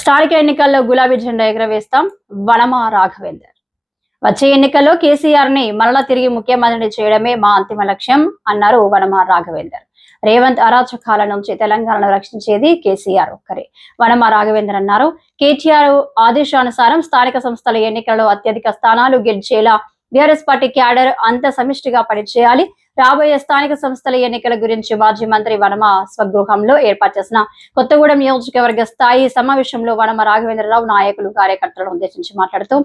స్థానిక ఎన్నికల్లో గులాబీ జెండా ఎగరవేస్తాం వనమా రాఘవేందర్. వచ్చే ఎన్నికల్లో కేసీఆర్ ని మరలా తిరిగి ముఖ్యమంత్రిని చేయడమే మా అంతిమ లక్ష్యం అన్నారు వనమా రాఘవేందర్. రేవంత్ అరాచకాల నుంచి తెలంగాణను రక్షించేది కేసీఆర్ ఒక్కరే. వనమా రాఘవేందర్ అన్నారు, కేటీఆర్ ఆదేశానుసారం స్థానిక సంస్థల ఎన్నికల్లో అత్యధిక స్థానాలు గెలిచేలా బీఆర్ఎస్ పార్టీ క్యాడర్ అంత సమిష్టిగా పనిచేయాలి. రాబోయే స్థానిక సంస్థల ఎన్నికల గురించి మాజీ మంత్రి వనమ స్వగృహంలో ఏర్పాటు చేసిన కొత్తగూడెం నియోజకవర్గ స్థాయి సమావేశంలో వనమ రాఘవేంద్రరావు నాయకులు కార్యకర్తలను ఉద్దేశించి మాట్లాడుతూ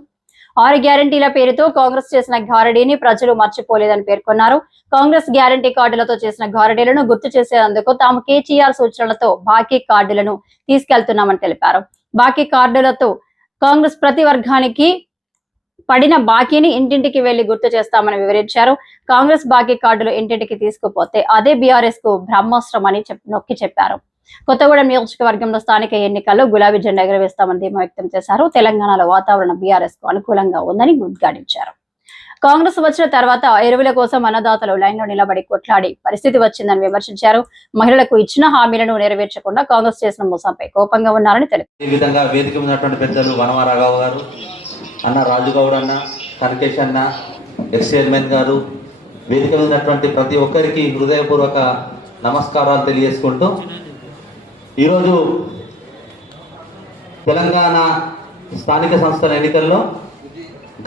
6 గ్యారంటీల పేరుతో కాంగ్రెస్ చేసిన గారడీని ప్రజలు మర్చిపోలేదని పేర్కొన్నారు. కాంగ్రెస్ గ్యారంటీ కార్డులతో చేసిన గారడీలను గుర్తు చేసేందుకు తాము కేటీఆర్ సూచనలతో బాకీ కార్డులను తీసుకెళ్తున్నామని తెలిపారు. బాకీ కార్డులతో కాంగ్రెస్ ప్రతి వర్గానికి పడిన బాకీని ఇంటింటికి వెళ్లి గుర్తు చేస్తామని వివరించారు. కాంగ్రెస్ బాకీ కార్డులు ఇంటింటికి తీసుకుపోతే అదే బీఆర్ఎస్ కు బ్రహ్మాస్త్రం అని నొక్కి చెప్పారు. కొత్తగూడెం నియోజకవర్గంలో స్థానిక ఎన్నికల్లో గులాబీ జెండా ఎగరవేస్తామని ధీమా వ్యక్తం చేశారు. తెలంగాణలో వాతావరణం బీఆర్ఎస్ కు అనుకూలంగా ఉందని ఉద్ఘాటించారు. కాంగ్రెస్ వచ్చిన తర్వాత ఎరువుల కోసం అన్నదాతలు లైన్లో నిలబడి కొట్లాడి పరిస్థితి వచ్చిందని విమర్శించారు. మహిళలకు ఇచ్చిన హామీలను నెరవేర్చకుండా కాంగ్రెస్ చేసిన మోసంపై కోపంగా ఉన్నారని తెలిపారు. అన్న రాజుగౌడ్ అన్న, కనకేష్ అన్న, ఎక్స్ చైర్మన్ గారు, వేదిక ఉన్నటువంటి ప్రతి ఒక్కరికి హృదయపూర్వక నమస్కారాలు తెలియజేసుకుంటూ ఈరోజు తెలంగాణ స్థానిక సంస్థల ఎన్నికల్లో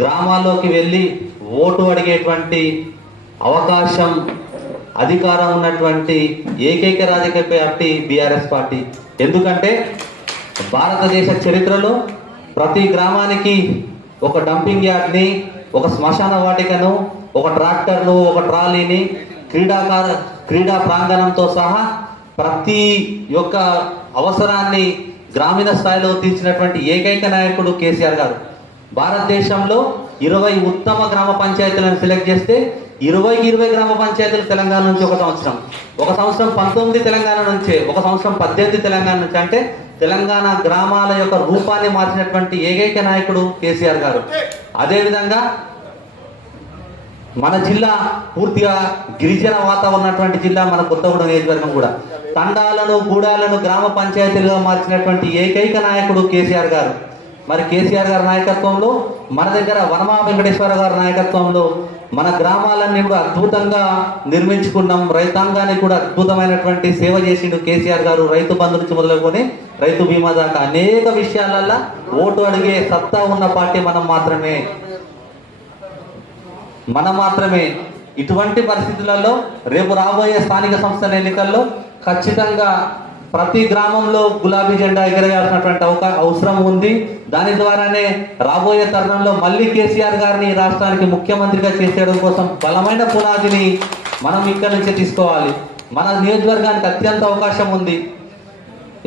గ్రామాల్లోకి వెళ్ళి ఓటు అడిగేటువంటి అవకాశం, అధికారం ఉన్నటువంటి ఏకైక రాజకీయ పార్టీ బీఆర్ఎస్ పార్టీ. ఎందుకంటే భారతదేశ చరిత్రలో ప్రతి గ్రామానికి ఒక డంపింగ్ యార్డ్ని, ఒక శ్మశాన వాటికను, ఒక ట్రాక్టర్ను, ఒక ట్రాలీని, క్రీడా ప్రాంగణంతో సహా ప్రతి యొక్క అవసరాన్ని గ్రామీణ స్థాయిలో తీర్చినటువంటి ఏకైక నాయకుడు కేసీఆర్ గారు. భారతదేశంలో 20 ఉత్తమ గ్రామ పంచాయతీలను సెలెక్ట్ చేస్తే 20 గ్రామ పంచాయతీలు తెలంగాణ నుంచి ఒక సంవత్సరం 19 తెలంగాణ నుంచే, ఒక సంవత్సరం 18 తెలంగాణ నుంచి. అంటే తెలంగాణ గ్రామాల యొక్క రూపాన్ని మార్చినటువంటి ఏకైక నాయకుడు కేసీఆర్ గారు. అదేవిధంగా మన జిల్లా పూర్తిగా గిరిజన వాతావరణం ఉన్నటువంటి జిల్లా మన కొత్తగూడెం నియోజకవర్గం కూడా. తండాలను, గూడాలను గ్రామ పంచాయతీలుగా మార్చినటువంటి ఏకైక నాయకుడు కేసీఆర్ గారు. మరి కేసీఆర్ గారి నాయకత్వంలో మన దగ్గర వనమా వెంకటేశ్వర గారి నాయకత్వంలో మన గ్రామాలన్నీ కూడా అద్భుతంగా నిర్మించుకున్నాం. రైతాంగానికి కూడా అద్భుతమైనటువంటి సేవ చేసిండు కేసీఆర్ గారు. రైతు బంధు నుంచి మొదలుకొని రైతు బీమా దాకా అనేక విషయాలల్లో ఓటు అడిగే సత్తా ఉన్న పార్టీ మనం మాత్రమే. ఇటువంటి పరిస్థితులలో రేపు రాబోయే స్థానిక సంస్థల ఎన్నికల్లో ఖచ్చితంగా ప్రతి గ్రామంలో గులాబీ జెండా ఎగరవేయాల్సినటువంటి అవసరం ఉంది. దాని ద్వారానే రాబోయే తరుణంలో మళ్ళీ కేసీఆర్ గారిని రాష్ట్రానికి ముఖ్యమంత్రిగా చేసేయడం కోసం బలమైన పునాదిని మనం ఇక్కడి నుంచే తీసుకోవాలి. మన నియోజకవర్గానికి అత్యంత అవకాశం ఉంది.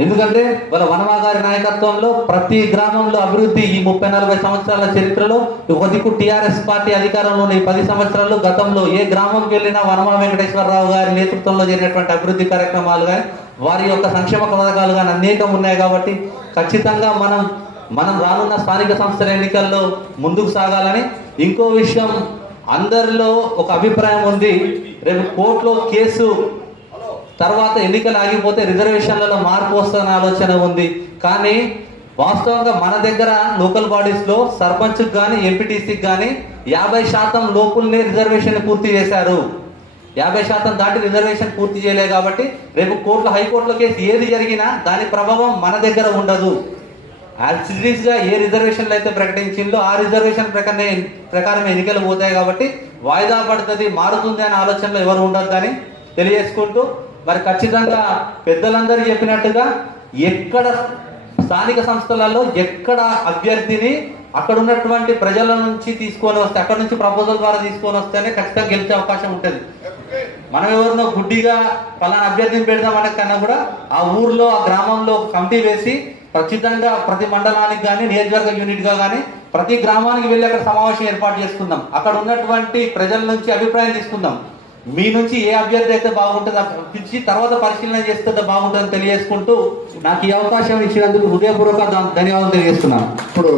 ఎందుకంటే వాళ్ళ వనమా గారి నాయకత్వంలో ప్రతి గ్రామంలో అభివృద్ధి ఈ 30-40 సంవత్సరాల చరిత్రలో ఒక దిక్కు టీఆర్ఎస్ పార్టీ అధికారంలోని 10 సంవత్సరాలు గతంలో ఏ గ్రామంకి వెళ్ళినా వనమా వెంకటేశ్వరరావు గారి నేతృత్వంలో జరిగినటువంటి అభివృద్ధి కార్యక్రమాలు కానీ వారి యొక్క సంక్షేమ పథకాలు కానీ అనేకం ఉన్నాయి. కాబట్టి ఖచ్చితంగా మనం రానున్న స్థానిక సంస్థల ఎన్నికల్లో ముందుకు సాగాలని. ఇంకో విషయం, అందరిలో ఒక అభిప్రాయం ఉంది, రేపు కోర్టులో కేసు తర్వాత ఎన్నికలు ఆగిపోతే రిజర్వేషన్లలో మార్పు వస్తున్న ఆలోచన ఉంది. కానీ వాస్తవంగా మన దగ్గర లోకల్ బాడీస్లో సర్పంచ్కి కానీ ఎంపీటీసీకి కానీ 50% లోపుల్నే రిజర్వేషన్ పూర్తి చేశారు. 50% దాటి రిజర్వేషన్ పూర్తి చేయలేదు. కాబట్టి రేపు కోర్టులో, హైకోర్టులో కేసు ఏది జరిగినా దాని ప్రభావం మన దగ్గర ఉండదు. యాక్సిడెంట్స్గా ఏ రిజర్వేషన్లు అయితే ప్రకటించిందో ఆ రిజర్వేషన్ ప్రకారం ఎన్నికలు పోతాయి. కాబట్టి వాయిదా పడుతుంది, మారుతుంది అనే ఆలోచనలో ఎవరు ఉండొద్దని తెలియజేసుకుంటూ, మరి ఖచ్చితంగా పెద్దలందరూ చెప్పినట్టుగా ఎక్కడ స్థానిక సంస్థలలో ఎక్కడ అభ్యర్థిని అక్కడ ఉన్నటువంటి ప్రజల నుంచి తీసుకొని వస్తే, అక్కడ నుంచి ప్రపోజల్ ద్వారా తీసుకొని వస్తేనే ఖచ్చితంగా గెలిచే అవకాశం ఉంటుంది. మనం ఎవరినో గుడ్డిగా పలానా అభ్యర్థిని పెడదామనే కన్నా కూడా ఆ ఊర్లో, ఆ గ్రామంలో కమిటీ వేసి ఖచ్చితంగా ప్రతి మండలానికి కానీ నియోజకవర్గ యూనిట్గా కానీ ప్రతి గ్రామానికి వెళ్ళి అక్కడ సమావేశం ఏర్పాటు చేసుకుందాం. అక్కడ ఉన్నటువంటి ప్రజల నుంచి అభిప్రాయం తీసుకుందాం. మీ నుంచి ఏ అభ్యర్థి అయితే బాగుంటుందో అనిపించి తర్వాత పరిశీలన చేస్తుందో బాగుంటుందని తెలియజేసుకుంటూ నాకు ఈ అవకాశం ఇచ్చినందుకు హృదయపూర్వక ధన్యవాదాలు తెలియజేస్తున్నాను. ఇప్పుడు